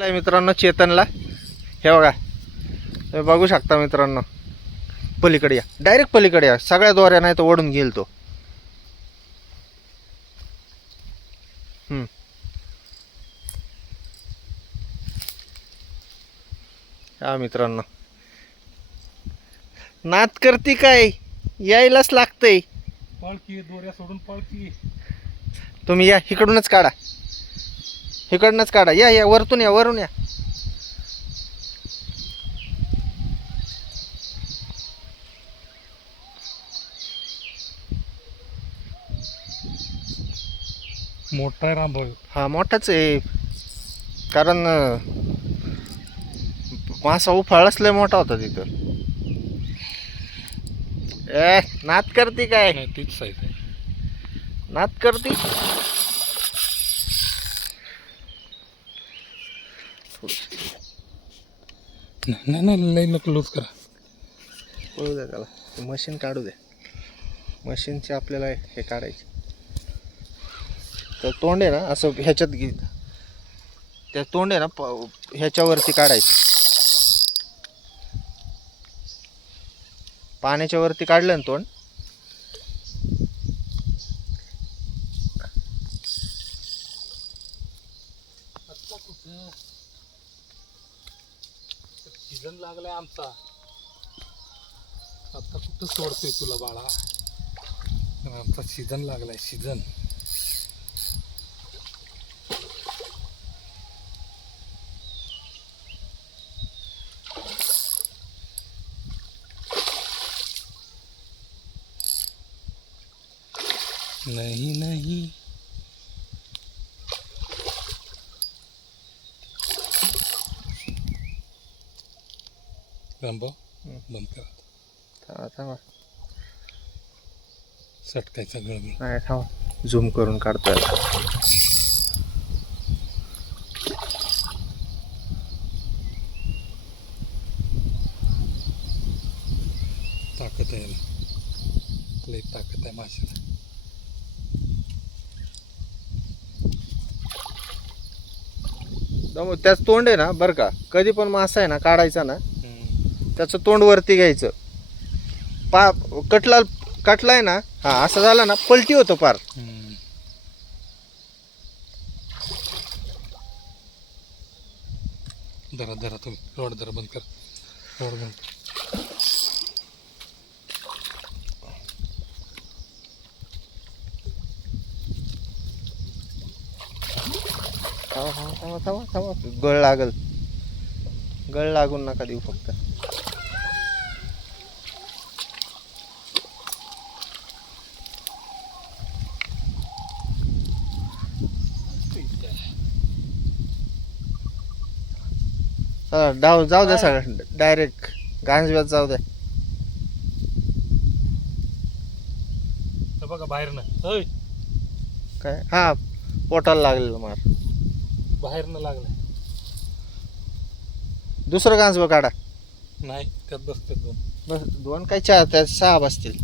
मित्रांनो चेतनला. हे बघा. हे बघू शकता मित्रांनो. पलीकडे या. डायरेक्ट पलीकडे या. सगळ्या दोऱ्या नाही तर ओढून घेईल तो. हम्म. हा मित्रांनो. नात करती काय? यायलाच लागतंय. पळकी दोऱ्या सोडून पळकी. तुम्ही या. इकडूनच काढा. इकडूनच काढा. या या वरतून या वरून या. मोठा आहे रामभाऊ हा मोठाच आहे. कारण मासा उफाळच लय मोठा होता तिथं. ए नात करते काय? तीच साईज आहे. नात करते? नाही नाही, नाही लई नको लूज करा कळू द्या त्याला. मशीन काढू दे. मशीनचे आपल्याला हे काढायचे. तर तोंड आहे ना असं ह्याच्यात घे. त्या तोंड आहे ना प- ह्याच्यावरती काढायचं. पाण्याच्या वरती काढलं ना तोंड. सीझन लागलाय आमचा. आता कुठं सोडतोय तुला बाळा? आमचा सीझन लागलाय सीझन. नहीं नहीं. रामभाऊ. बंद करा थांबा थांबा. सटकायचा गळगळ. नाही थांबा. झूम करून काढतोय आता. ताकद आहे याला. लई ताकद आहे माशाला. त्याच तोंड आहे ना बरं का. कधी पण मासा आहे ना काढायचा ना. त्याचं तोंड वरती घ्यायचं. पा कटला कटलाय ना हा असं झालं ना पलटी होतं पार. धरा धरा तुम्ही. रोड धरा बंद कर. रोड बंद. थांबा थांबा थांबा थांबा. गळ लागल. गळ लागून नका देऊ फक्त. चला डाव जाऊ द्या सगळं. डायरेक्ट गांजव्यात जाऊ द्या बघा बाहेर ना होय काय? हा पोटाला लागलेलं मार. बाहेर न लागलाय. दुसरं गांजवं काढा. नाही त्यात बसते दोन. बस दोन काय चार त्या सहा बसतील.